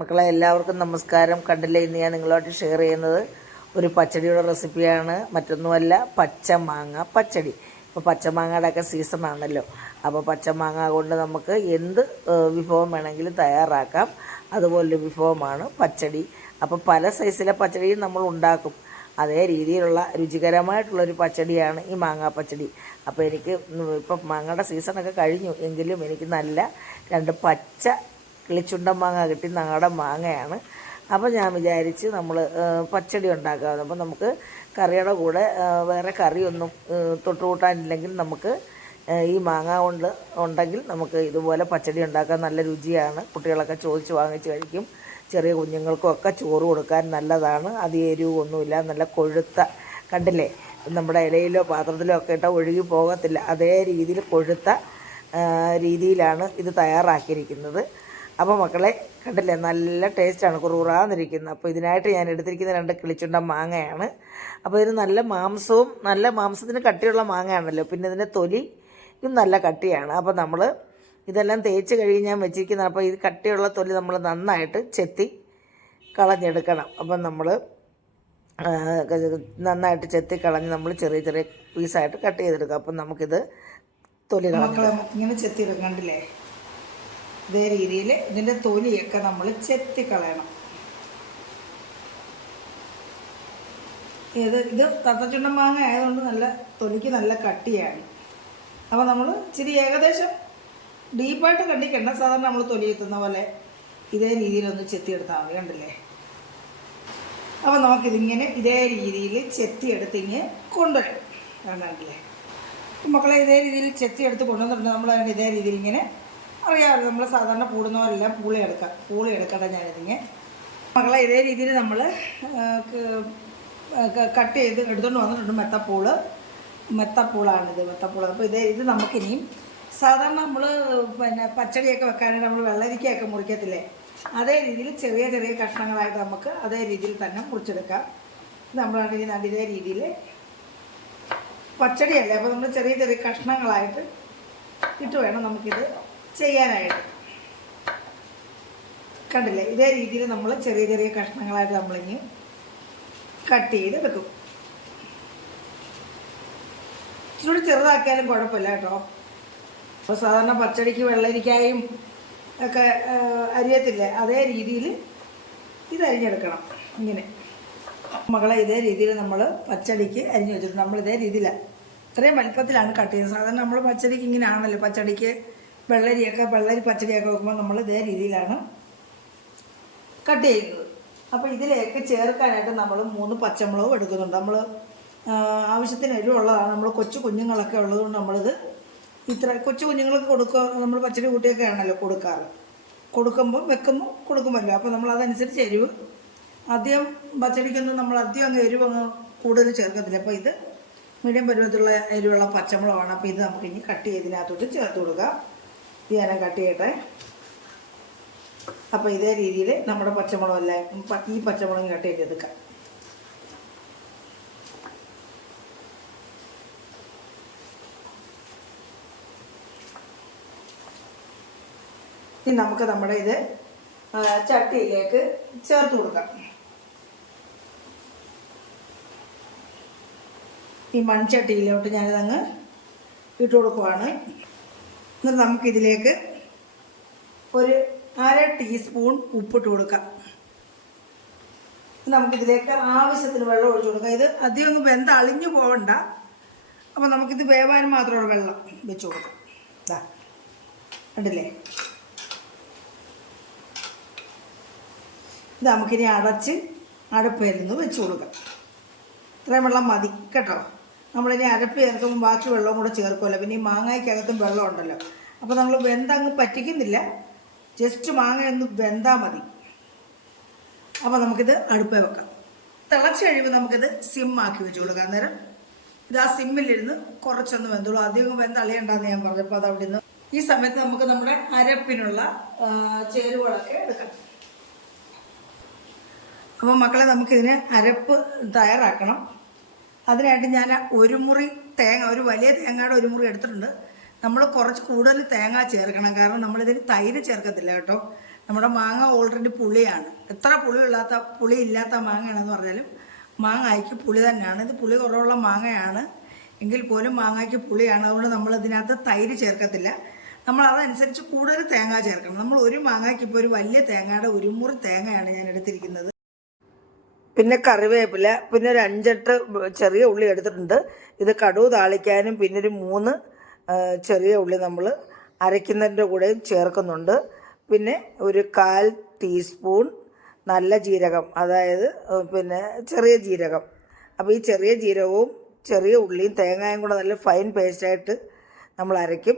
മക്കളെ എല്ലാവർക്കും നമസ്കാരം. കണ്ടില്ലേ, ഇന്ന് ഞാൻ നിങ്ങളുമായിട്ട് ഷെയർ ചെയ്യുന്നത് ഒരു പച്ചടിയുടെ റെസിപ്പിയാണ്. മറ്റൊന്നുമല്ല, പച്ചമാങ്ങ പച്ചടി. ഇപ്പോൾ പച്ചമാങ്ങയുടെ ഒക്കെ സീസണാണല്ലോ. അപ്പോൾ പച്ചമാങ്ങ കൊണ്ട് നമുക്ക് എന്ത് വിഭവം വേണമെങ്കിലും തയ്യാറാക്കാം. അതുപോലൊരു വിഭവമാണ് പച്ചടി. അപ്പോൾ പല സൈസിലെ പച്ചടിയും നമ്മൾ ഉണ്ടാക്കും. അതേ രീതിയിലുള്ള രുചികരമായിട്ടുള്ളൊരു പച്ചടിയാണ് ഈ മാങ്ങാ പച്ചടി. അപ്പോൾ എനിക്ക് ഇപ്പം മാങ്ങയുടെ സീസണൊക്കെ കഴിഞ്ഞു, എങ്കിലും എനിക്ക് നല്ല 2 പച്ച കിളിച്ചുണ്ടൻ മാങ്ങ കിട്ടി. നാടൻ മാങ്ങയാണ്. അപ്പോൾ ഞാൻ വിചാരിച്ച് നമ്മൾ പച്ചടി ഉണ്ടാക്കാമെന്ന്. അപ്പോൾ നമുക്ക് കറിയുടെ കൂടെ വേറെ കറിയൊന്നും തൊട്ടുകൂട്ടാനില്ലെങ്കിൽ നമുക്ക് ഈ മാങ്ങ കൊണ്ട് ഉണ്ടെങ്കിൽ നമുക്ക് ഇതുപോലെ പച്ചടി ഉണ്ടാക്കാൻ നല്ല രുചിയാണ്. കുട്ടികളൊക്കെ ചോദിച്ച് വാങ്ങിച്ച് കഴിക്കും. ചെറിയ കുഞ്ഞുങ്ങൾക്കും ഒക്കെ ചോറ് കൊടുക്കാൻ നല്ലതാണ്. അത് എരിവൊന്നുമില്ല, നല്ല കൊഴുത്ത, കണ്ടില്ലേ, നമ്മുടെ ഇലയിലോ പാത്രത്തിലോ ഒക്കെ ഇട്ടാൽ ഒഴുകി പോകത്തില്ല. അതേ രീതിയിൽ കൊഴുത്ത രീതിയിലാണ് ഇത് തയ്യാറാക്കിയിരിക്കുന്നത്. അപ്പോൾ മക്കളെ കണ്ടില്ലേ, നല്ല ടേസ്റ്റാണ്, കുറുകുറാന്നിരിക്കുന്നത്. അപ്പോൾ ഇതിനായിട്ട് ഞാൻ എടുത്തിരിക്കുന്ന 2 കിളിച്ചുണ്ടൻ മാങ്ങയാണ്. അപ്പോൾ ഇതിന് നല്ല മാംസവും, നല്ല മാംസത്തിന് കട്ടിയുള്ള മാങ്ങയാണല്ലോ, പിന്നെ ഇതിൻ്റെ തൊലി ഇത് നല്ല കട്ടിയാണ്. അപ്പോൾ നമ്മൾ ഇതെല്ലാം തേച്ച് കഴുകി ഞാൻ വെച്ചിരിക്കുന്നത്. അപ്പോൾ ഈ കട്ടിയുള്ള തൊലി നമ്മൾ നന്നായിട്ട് ചെത്തി കളഞ്ഞെടുക്കണം. അപ്പം നമ്മൾ നന്നായിട്ട് ചെത്തി കളഞ്ഞ് നമ്മൾ ചെറിയ ചെറിയ പീസായിട്ട് കട്ട് ചെയ്തെടുക്കുക. അപ്പം നമുക്കിത് തൊലി മക്കളെ ഇങ്ങനെ ചെത്തിയെടുക്കും, കണ്ടില്ലേ, ഇതേ രീതിയിൽ ഇതിൻ്റെ തൊലിയൊക്കെ നമ്മൾ ചെത്തിക്കളയണം. ഇത് തത്തച്ചുണ്ടൻ മാങ്ങ ആയതുകൊണ്ട് നല്ല തൊലിക്ക് നല്ല കട്ടിയാണ്. അപ്പോൾ നമ്മൾ ഇച്ചിരി ഏകദേശം ഡീപ്പായിട്ട് കണ്ടിക്കണ്ട, സാധാരണ നമ്മൾ തൊലി എത്തുന്ന പോലെ ഇതേ രീതിയിലൊന്ന് ചെത്തിയെടുത്താൽ മതി, കണ്ടില്ലേ. അപ്പോൾ നമുക്കിതിങ്ങനെ ഇതേ രീതിയിൽ ചെത്തിയെടുത്തിങ്ങ് കൊണ്ടുവരും, കണ്ടില്ലേ. മക്കളെ ഇതേ രീതിയിൽ ചെത്തിയെടുത്ത് കൊണ്ടുവന്നിട്ടുണ്ട്. നമ്മൾ ഇതേ രീതിയിൽ ഇങ്ങനെ അറിയാമല്ലോ, നമ്മൾ സാധാരണ പൂടുന്നവരെല്ലാം പൂളി എടുക്കട്ടെ ഞാനിതിങ്ങനെ. മക്കളെ ഇതേ രീതിയിൽ നമ്മൾ കട്ട് ചെയ്ത് എടുത്തുകൊണ്ട് വന്നിട്ടുണ്ട്. മെത്തപ്പൂളാണിത്, മെത്തപ്പൂള. അപ്പോൾ ഇത് നമുക്കിനിയും സാധാരണ നമ്മൾ പിന്നെ പച്ചടിയൊക്കെ വെക്കാനായിട്ട് നമ്മൾ വെള്ളരിക്കയൊക്കെ മുറിക്കത്തില്ലേ, അതേ രീതിയിൽ ചെറിയ ചെറിയ കഷ്ണങ്ങളായിട്ട് നമുക്ക് അതേ രീതിയിൽ തന്നെ മുറിച്ചെടുക്കാം. നമ്മളാണെങ്കിൽ ഇതേ രീതിയിൽ പച്ചടിയല്ലേ, അപ്പോൾ നമ്മൾ ചെറിയ ചെറിയ കഷ്ണങ്ങളായിട്ട് ഇട്ട് വേണം നമുക്കിത് ചെയ്യാനായിട്ട്. കണ്ടില്ലേ, ഇതേ രീതിയിൽ നമ്മൾ ചെറിയ ചെറിയ കഷ്ണങ്ങളായിട്ട് നമ്മളിങ്ങ് കട്ട് ചെയ്ത് വെക്കും. ഇച്ചിരി ചെറുതാക്കിയാലും കുഴപ്പമില്ല കേട്ടോ. അപ്പോൾ സാധാരണ പച്ചടിക്ക് വെള്ളരിക്കായും ഒക്കെ അരിയത്തില്ലേ, അതേ രീതിയിൽ ഇത് അരിഞ്ഞെടുക്കണം ഇങ്ങനെ. മകളെ ഇതേ രീതിയിൽ നമ്മൾ പച്ചടിക്ക് അരിഞ്ഞു വെച്ചിട്ടുണ്ട്. നമ്മൾ ഇതേ രീതിയിലാണ്, ഇത്രയും വലിപ്പത്തിലാണ് കട്ട് ചെയ്യുന്നത്. സാധാരണ നമ്മൾ പച്ചടിക്ക് ഇങ്ങനെ ആണല്ലോ, പച്ചടി പച്ചടിയൊക്കെ വെക്കുമ്പോൾ നമ്മൾ ഇതേ രീതിയിലാണ് കട്ട് ചെയ്യുന്നത്. അപ്പോൾ ഇതിലേക്ക് ചേർക്കാനായിട്ട് നമ്മൾ 3 പച്ചമുളകും എടുക്കുന്നുണ്ട്. നമ്മൾ ആവശ്യത്തിന് എരിവുള്ളതാണ്. നമ്മൾ കൊച്ചു കുഞ്ഞുങ്ങളൊക്കെ ഉള്ളതുകൊണ്ട് നമ്മളിത് ഇത്ര കൊച്ചു കുഞ്ഞുങ്ങൾക്ക് നമ്മൾ പച്ചടി കൂട്ടിയൊക്കെ ആണല്ലോ കൊടുക്കാറ്. വെക്കുമ്പോൾ കൊടുക്കുമല്ലോ. അപ്പോൾ നമ്മൾ അതനുസരിച്ച് എരിവ് ആദ്യം പച്ചടിക്കൊന്നും നമ്മൾ അധികം എരിവ് കൂടുതൽ ചേർക്കത്തില്ല. അപ്പോൾ ഇത് മീഡിയം പരുവത്തിലുള്ള എരിവുള്ള പച്ചമുളകാണ്. അപ്പോൾ ഇത് നമുക്ക് ഇനി കട്ട് ചെയ്തതിനകത്തോട്ട് ചേർത്ത് കൊടുക്കാം. ഇത് ഞാൻ കട്ട് ചെയ്യട്ടെ. അപ്പോൾ ഇതേ രീതിയിൽ നമ്മുടെ പച്ചമുളകല്ലേ, ഈ പച്ചമുളക് കട്ട് ചെയ്തെടുക്കാം. ഇനി നമുക്ക് നമ്മുടെ ഇത് ചട്ടിയിലേക്ക് ചേർത്ത് കൊടുക്കാം. ഈ മൺചട്ടിയിലോട്ട് ഞാനിതങ്ങ് ഇട്ട് കൊടുക്കുവാണ്. എന്നിട്ട് നമുക്കിതിലേക്ക് ഒരു 1/2 ടീസ്പൂൺ ഉപ്പിട്ട് കൊടുക്കാം. നമുക്കിതിലേക്ക് ആവശ്യത്തിന് വെള്ളം ഒഴിച്ചു കൊടുക്കാം. ഇത് അധികം ഒന്ന് വെന്ത് അളിഞ്ഞു പോകണ്ട. അപ്പോൾ നമുക്കിത് വേവാൻ മാത്രമുള്ള വെള്ളം വെച്ച് കൊടുക്കാം. ഇതാ കണ്ടില്ലേ, ഇത് നമുക്കിനി അടുപ്പിലിരുന്ന് വെച്ച് കൊടുക്കാം. ഇത്രയും വെള്ളം മതി കേട്ടോ. നമ്മളിനി അരപ്പ് ചേർക്കുമ്പോൾ ബാക്കി വെള്ളവും കൂടെ ചേർക്കുമല്ലോ. പിന്നെ ഈ മാങ്ങയ്ക്കകത്തും വെള്ളം ഉണ്ടല്ലോ. അപ്പോൾ നമ്മൾ വെന്തങ്ങ് പറ്റിക്കുന്നില്ല, ജസ്റ്റ് മാങ്ങയൊന്ന് വെന്താൽ മതി. അപ്പോൾ നമുക്കിത് അടുപ്പേ വെക്കാം. തിളച്ച് കഴിയുമ്പോൾ നമുക്കിത് സിമ്മാക്കി വെച്ച് കൊടുക്കാം. അന്നേരം ഇത് ആ സിമ്മിലിരുന്ന് കുറച്ചൊന്ന് വെന്തോളൂ. അധികം വെന്തളിയണ്ടെന്ന് ഞാൻ പറഞ്ഞപ്പോൾ അത് അവിടെ നിന്ന്. ഈ സമയത്ത് നമുക്ക് നമ്മുടെ അരപ്പിനുള്ള ചേരുവകളൊക്കെ എടുക്കാം. അപ്പോൾ മക്കളെ നമുക്കിതിന് അരപ്പ് തയ്യാറാക്കണം. അതിനായിട്ട് ഞാൻ ഒരു മുറി തേങ്ങ, ഒരു വലിയ തേങ്ങയുടെ 1 മുറി എടുത്തിട്ടുണ്ട്. നമ്മൾ കുറച്ച് കൂടുതൽ തേങ്ങ ചേർക്കണം, കാരണം നമ്മളിതിന് തൈര് ചേർക്കത്തില്ല കേട്ടോ. നമ്മുടെ മാങ്ങ ഓൾറെഡി പുളിയാണ്. എത്ര പുളി ഇല്ലാത്ത മാങ്ങയാണെന്ന് പറഞ്ഞാലും മാങ്ങയ്ക്ക് പുളി തന്നെയാണ്. ഇത് പുളി കുറവുള്ള മാങ്ങയാണ് എങ്കിൽ പോലും മാങ്ങയ്ക്ക് പുളിയാണ്. അതുകൊണ്ട് നമ്മൾ ഇതിനകത്ത് തൈര് ചേർക്കത്തില്ല. നമ്മൾ അതനുസരിച്ച് കൂടുതൽ തേങ്ങ ചേർക്കണം. നമ്മൾ ഒരു മാങ്ങയ്ക്ക് ഇപ്പോൾ ഒരു വലിയ തേങ്ങയുടെ 1 മുറി തേങ്ങയാണ് ഞാൻ എടുത്തിരിക്കുന്നത്. പിന്നെ കറിവേപ്പില, പിന്നെ ഒരു 5-8 ചെറിയ ഉള്ളി എടുത്തിട്ടുണ്ട്. ഇത് കടുക് താളിക്കാനും പിന്നെ ഒരു 3 ചെറിയ ഉള്ളി നമ്മൾ അരയ്ക്കുന്നതിൻ്റെ കൂടെയും ചേർക്കുന്നുണ്ട്. പിന്നെ ഒരു 1/4 ടീസ്പൂൺ നല്ല ജീരകം, അതായത് പിന്നെ ചെറിയ ജീരകം. അപ്പോൾ ഈ ചെറിയ ജീരകവും ചെറിയ ഉള്ളിയും തേങ്ങയും കൂടെ നല്ല ഫൈൻ പേസ്റ്റായിട്ട് നമ്മൾ അരയ്ക്കും.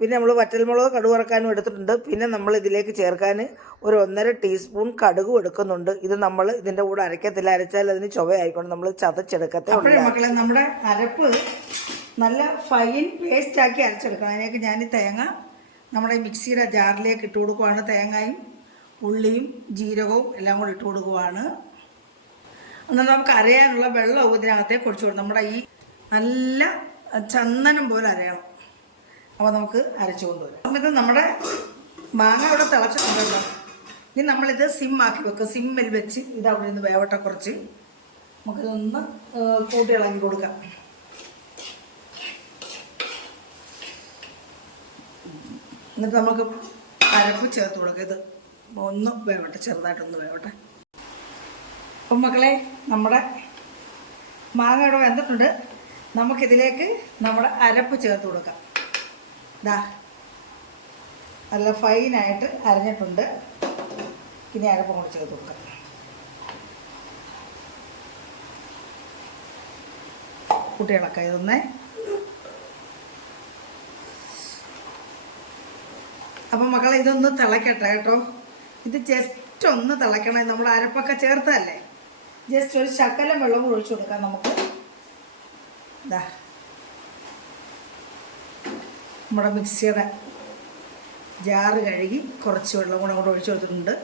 പിന്നെ നമ്മൾ വറ്റൽമുളക് കടുക് വറക്കാനും എടുത്തിട്ടുണ്ട്. പിന്നെ നമ്മൾ ഇതിലേക്ക് ചേർക്കാൻ ഒരു 1.5 ടീസ്പൂൺ കടുകും എടുക്കുന്നുണ്ട്. ഇത് നമ്മൾ ഇതിൻ്റെ കൂടെ അരയ്ക്കത്തില്ല, അരച്ചാൽ അതിന് ചുവയായിക്കൊണ്ട് നമ്മൾ ചതച്ചെടുക്കത്തേ ഉള്ളൂ. മക്കളെ നമ്മുടെ അരപ്പ് നല്ല ഫൈൻ പേസ്റ്റാക്കി അരച്ചെടുക്കണം. അതിനേക്ക് ഞാൻ തേങ്ങ നമ്മുടെ മിക്സിയുടെ ജാറിലേക്ക് ഇട്ട് കൊടുക്കുവാണ്. തേങ്ങയും ഉള്ളിയും ജീരകവും എല്ലാം കൂടി ഇട്ട് കൊടുക്കുവാണ്. എന്നാൽ നമുക്ക് അരയാനുള്ള വെള്ളവും ഇതിനകത്തേക്ക് ഒഴിച്ചു കൊടുക്കും. നമ്മുടെ ഈ നല്ല ചന്ദനം പോലെ അരയണം. അപ്പോൾ നമുക്ക് അരച്ചു കൊണ്ടുവരാം. സമയത്ത് നമ്മുടെ മാങ്ങ ഇവിടെ തിളച്ചിട്ടുണ്ടല്ലോ. ഇനി നമ്മളിത് സിമ്മാക്കി വെക്കും. സിമ്മിൽ വെച്ച് ഇത് അവിടെ നിന്ന് വേവട്ടെ. കുറച്ച് നമുക്കിതൊന്ന് കൂട്ടി ഇളക്കി കൊടുക്കാം. എന്നിട്ട് നമുക്ക് അരപ്പ് ചേർത്ത് കൊടുക്കാം. ഇത് ഒന്ന് വേവട്ടെ, ചെറുതായിട്ടൊന്ന് വേവട്ടെ. അപ്പം മക്കളെ നമ്മുടെ മാങ്ങ ഇവിടെ വെന്തിട്ടുണ്ട്. നമുക്കിതിലേക്ക് നമ്മുടെ അരപ്പ് ചേർത്ത് കൊടുക്കാം. ഇതാ നല്ല ഫൈനായിട്ട് അരഞ്ഞിട്ടുണ്ട്. ഇനി അരപ്പ് കൂടെ ചേർത്ത് കൊടുക്കാം. കുട്ടികളൊക്കെ ഇതൊന്നേ. അപ്പം മക്കളെ ഇതൊന്ന് തിളക്കട്ടെ കേട്ടോ. ഇത് ജസ്റ്റ് ഒന്ന് തിളക്കണേ. നമ്മൾ അരപ്പൊക്കെ ചേർത്തല്ലേ, ജസ്റ്റ് ഒരു ശകലം വെള്ളം കൂടി ഒഴിച്ചു കൊടുക്കാം നമുക്ക്. ഇതാ നമ്മുടെ മിക്സിയുടെ ജാറ് കഴുകി കുറച്ച് വെള്ളം കൂടെ അങ്ങോട്ട് ഒഴിച്ചു കൊടുത്തിട്ടുണ്ട്.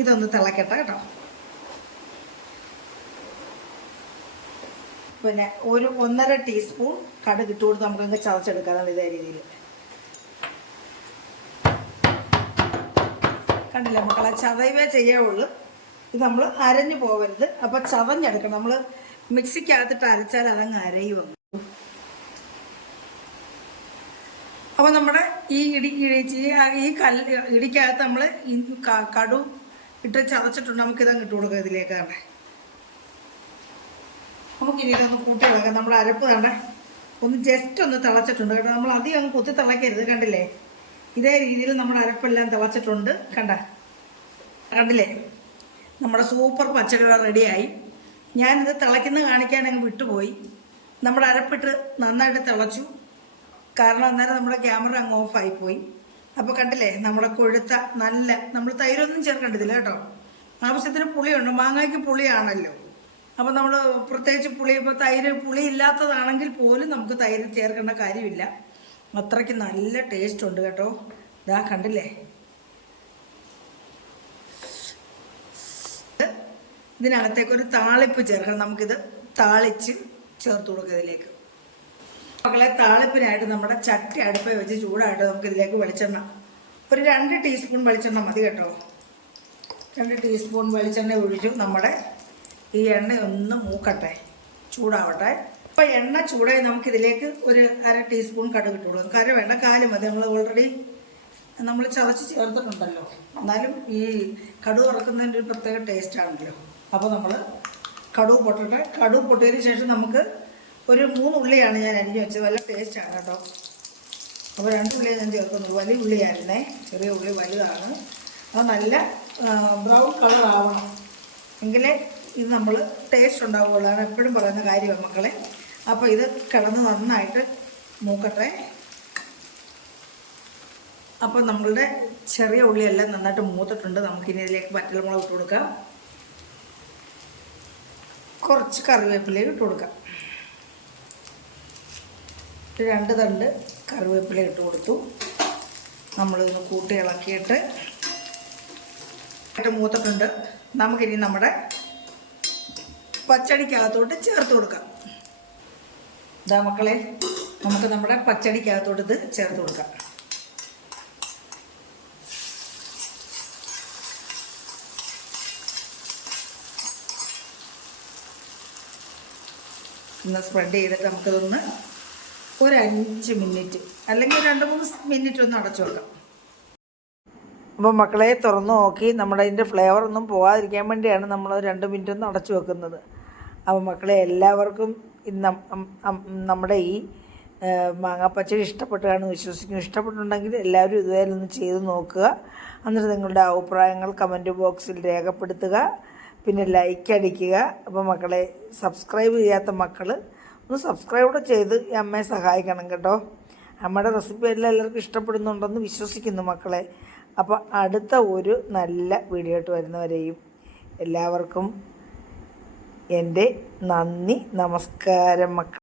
ഇതൊന്ന് തിളക്കട്ടെ കേട്ടോ. പിന്നെ ഒരു 1.5 ടീസ്പൂൺ കടുക് ഇട്ട് കൊടുത്ത് നമുക്കങ്ങ് ചതച്ചെടുക്കാം. ഇതേ രീതിയിൽ കണ്ടില്ലേ മക്കളെ, ചതവേ ചെയ്യാവുള്ളൂ. ഇത് നമ്മൾ അരഞ്ഞു പോകരുത്. അപ്പോൾ ചതഞ്ഞെടുക്കണം. നമ്മൾ മിക്സിക്കകത്തിട്ട് അരച്ചാൽ അതങ്ങ് അരയും. അപ്പോൾ നമ്മുടെ ഈ ഇടിക്കകത്ത് നമ്മൾ കടു ഇട്ട് ചതച്ചിട്ടുണ്ട്. നമുക്കിതങ്ങ് ഇട്ട് കൊടുക്കാം ഇതിലേക്ക്. കണ്ടേ, നമുക്കിനി ഇതൊന്ന് കൂട്ടി ഇളക്കാം. നമ്മുടെ അരപ്പ് കണ്ടേ ഒന്ന് ജസ്റ്റ് ഒന്ന് തിളച്ചിട്ടുണ്ട് കേട്ടോ. നമ്മൾ അധികം അങ്ങ് കുത്തി തിളക്കരുത്. കണ്ടില്ലേ, ഇതേ രീതിയിൽ നമ്മുടെ അരപ്പെല്ലാം തിളച്ചിട്ടുണ്ട്. കണ്ടില്ലേ, നമ്മുടെ സൂപ്പർ പച്ചടി റെഡിയായി. ഞാനിത് തിളയ്ക്കുന്നത് കാണിക്കാനങ്ങ് വിട്ടുപോയി. നമ്മുടെ അരപ്പിട്ട് നന്നായിട്ട് തിളച്ചു. കാരണം അന്നേരം നമ്മുടെ ക്യാമറ അങ്ങ് ഓഫായിപ്പോയി. അപ്പോൾ കണ്ടില്ലേ, നമ്മുടെ കൊഴുത്ത നല്ല, നമ്മൾ തൈരൊന്നും ചേർക്കേണ്ടതില്ല കേട്ടോ. ആവശ്യത്തിന് പുളിയുണ്ട്. മാങ്ങയ്ക്ക് പുളിയാണല്ലോ. അപ്പോൾ നമ്മൾ പ്രത്യേകിച്ച് പുളി, ഇപ്പോൾ തൈര് പുളി ഇല്ലാത്തതാണെങ്കിൽ പോലും നമുക്ക് തൈര് ചേർക്കേണ്ട കാര്യമില്ല. അത്രയ്ക്ക് നല്ല ടേസ്റ്റ് ഉണ്ട് കേട്ടോ. ഇതാ കണ്ടില്ലേ, ഇതിനകത്തേക്കൊരു താളിപ്പ് ചേർക്കണം. നമുക്കിത് താളിച്ച് ചേർത്ത് കൊടുക്കുക ഇതിലേക്ക്. മക്കളെ, താളിപ്പിനായിട്ട് നമ്മുടെ ചട്ടി അടുപ്പ് വെച്ച് ചൂടായിട്ട് നമുക്കിതിലേക്ക് വെളിച്ചെണ്ണ ഒരു 2 ടീസ്പൂൺ വെളിച്ചെണ്ണ മതി കേട്ടോ. 2 ടീസ്പൂൺ വെളിച്ചെണ്ണ ഒഴിച്ചു. നമ്മുടെ ഈ എണ്ണ ഒന്ന് മൂക്കട്ടെ, ചൂടാവട്ടെ. അപ്പോൾ എണ്ണ ചൂടായി നമുക്കിതിലേക്ക് ഒരു 1/2 ടീസ്പൂൺ കടുക് ഇട്ട് കൊടുക്കും. കര വേണ്ട, കാല് മതി. നമ്മൾ ഓൾറെഡി നമ്മൾ ചതച്ച് ചേർത്തിട്ടുണ്ടല്ലോ. എന്നാലും ഈ കടുക് വറക്കുന്നതിൻ്റെ ഒരു പ്രത്യേക ടേസ്റ്റാണല്ലോ. അപ്പോൾ നമ്മൾ കടുക് പൊട്ടട്ടെ. കടുക് പൊട്ടിയതിന് ശേഷം നമുക്ക് ഒരു 3 ഉള്ളിയാണ് ഞാൻ അരിഞ്ഞ് വെച്ചത്. നല്ല ടേസ്റ്റാണ് കേട്ടോ. അപ്പോൾ 2 ഉള്ളിയെ ഞാൻ ചേർക്കുന്നത്. വലിയ ഉള്ളിയായിരുന്നേ, ചെറിയ ഉള്ളി വലുതാണ്. അത് നല്ല ബ്രൗൺ കളർ ആവണം, എങ്കിലേ ഇത് നമ്മൾ ടേസ്റ്റ് ഉണ്ടാവുകയുള്ളൂ. ആണ് എപ്പോഴും പറയുന്ന കാര്യമാണ് മക്കളെ. അപ്പോൾ ഇത് കിടന്ന് നന്നായിട്ട് മൂക്കട്ടെ. അപ്പോൾ നമ്മളുടെ ചെറിയ ഉള്ളിയെല്ലാം നന്നായിട്ട് മൂത്തിട്ടുണ്ട്. നമുക്കിനി ഇതിലേക്ക് വറ്റൽമുളക് ഇട്ട് കൊടുക്കാം. കുറച്ച് കറിവേപ്പില ഇട്ട് കൊടുക്കാം. 2 തണ്ട് കറിവേപ്പില ഇട്ട് കൊടുത്തു. നമ്മളിതൊന്ന് കൂട്ടി ഇളക്കിയിട്ട് മൂത്തിട്ടുണ്ട്. നമുക്കിനി നമ്മുടെ പച്ചടിക്കകത്തോട്ട് ചേർത്ത് കൊടുക്കാം. ഇതാ മക്കളെ, നമുക്ക് നമ്മുടെ പച്ചടിക്കകത്തോട്ട് ഇത് ചേർത്ത് കൊടുക്കാം. ഒന്ന് സ്പ്രെഡ് ചെയ്തിട്ട് നമുക്കതൊന്ന് ഒരു 5 മിനിറ്റ് അല്ലെങ്കിൽ 2-3 മിനിറ്റ് ഒന്ന് അടച്ചു വെക്കാം. അപ്പോൾ മക്കളെ തുറന്ന് നോക്കി നമ്മുടെ അതിൻ്റെ ഫ്ലേവർ ഒന്നും പോകാതിരിക്കാൻ വേണ്ടിയാണ് നമ്മൾ 2 മിനിറ്റ് ഒന്ന് അടച്ചു വെക്കുന്നത്. അപ്പോൾ മക്കളെ എല്ലാവർക്കും നമ്മുടെ ഈ മാങ്ങാപ്പച്ചടി ഇഷ്ടപ്പെട്ടാണെന്ന് വിശ്വസിക്കുന്നു. ഇഷ്ടപ്പെട്ടുണ്ടെങ്കിൽ എല്ലാവരും ഇതുവരെ ഒന്ന് ചെയ്ത് നോക്കുക. എന്നിട്ട് നിങ്ങളുടെ അഭിപ്രായങ്ങൾ കമൻറ്റ് ബോക്സിൽ രേഖപ്പെടുത്തുക. പിന്നെ ലൈക്ക് അടിക്കുക. അപ്പോൾ മക്കളെ സബ്സ്ക്രൈബ് ചെയ്യാത്ത മക്കൾ ഒന്ന് സബ്സ്ക്രൈബ് കൂടെ ചെയ്ത് ഈ അമ്മയെ സഹായിക്കണം കേട്ടോ. അമ്മയുടെ റെസിപ്പി എല്ലാം എല്ലാവർക്കും ഇഷ്ടപ്പെടുന്നുണ്ടെന്ന് വിശ്വസിക്കുന്നു മക്കളെ. അപ്പോൾ അടുത്ത ഒരു നല്ല വീഡിയോ ആയിട്ട് വരുന്നവരെയും എല്ലാവർക്കും എൻ്റെ നന്ദി, നമസ്കാരം മക്കൾ.